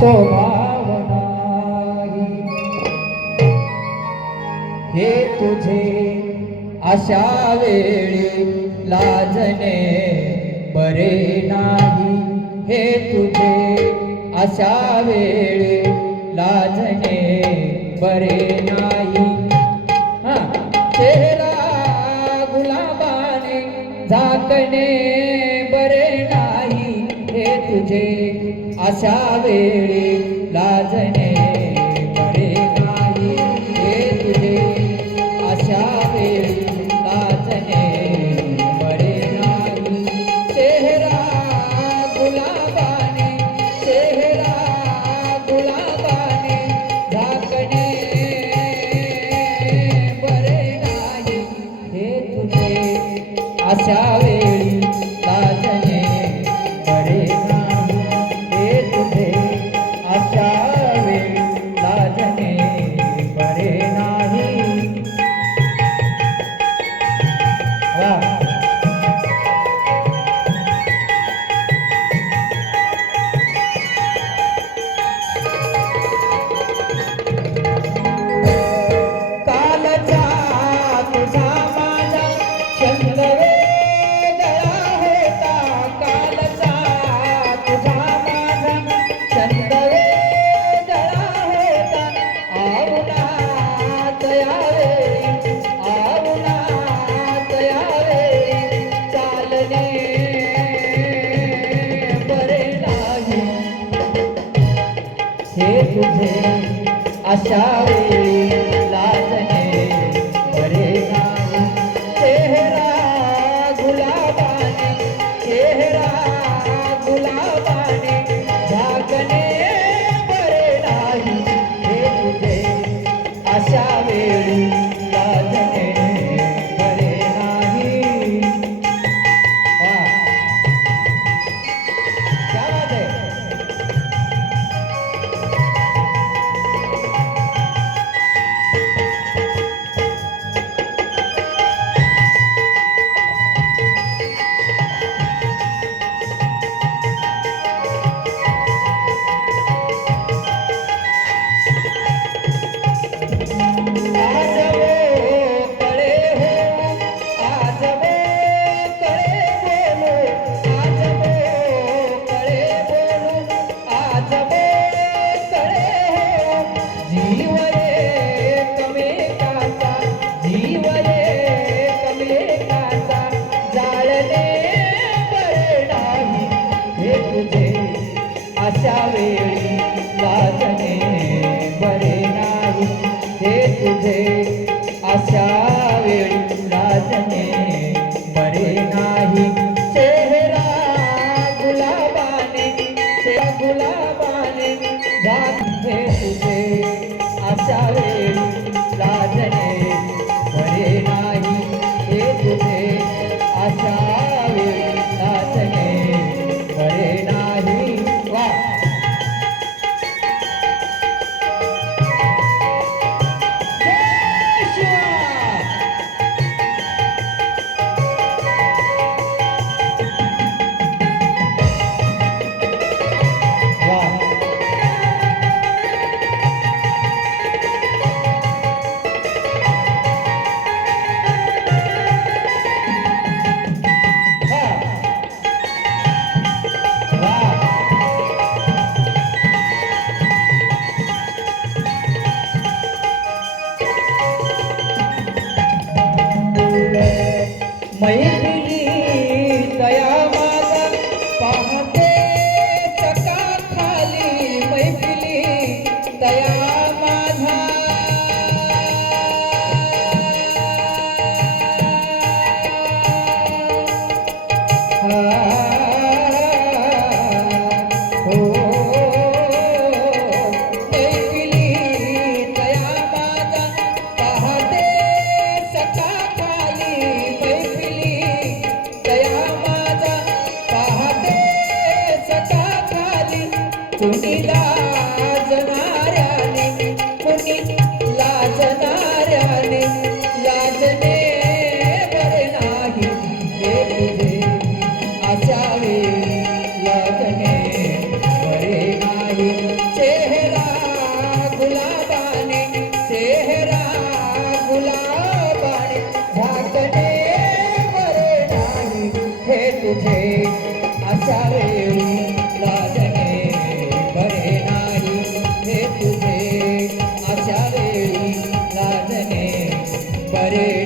स्वभाव नाही हे तुझे अशा वेळी लाजणे बरे नाही हे तुझे अशा वेळी लाजणे बरे नाही चेहरा गुलाबाने झाकणे बरे नाही हे तुझे अशा वेळी लाजणे बरे नाही हे तुझे अशा वेळी लाजणे बरे नाही चेहरा गुलाबाने झाकणे बरे नाही हे तुझे अशा वेळी लाजणे बरे नाही हे तुझे अशा वेळी लाजणे बरे नाही वा हे तुझे अशा वेळी लाजणे बरे नाही चेहरा गुलाबाने झाकणे बरे नाही हे तुझे अशा वेळी लाजणे बरे नाही क्या बात है अशा वेळी लाजणे बरे नाही हे तुझे अशा वेळी लाजणे बरे नाही चेहरा गुलाबाने झाकणे तुझे अशा वेळी लाजणे बरे नाही हे तुझे अशा वेळी लाजणे बरे नाही वा मैथिली दया माझा पाहते चका खाली मैथिली दया माझा मैथिली दया माझा पाहते चका कुणी लाजणाऱ्याने लाजणे बरे नाही हे तुझे अशा वेळी लाजणे बरे नाही तुझे अशा वेळी लाजणे बरे नाही हे तुझे अशा वेळी लाजणे बरे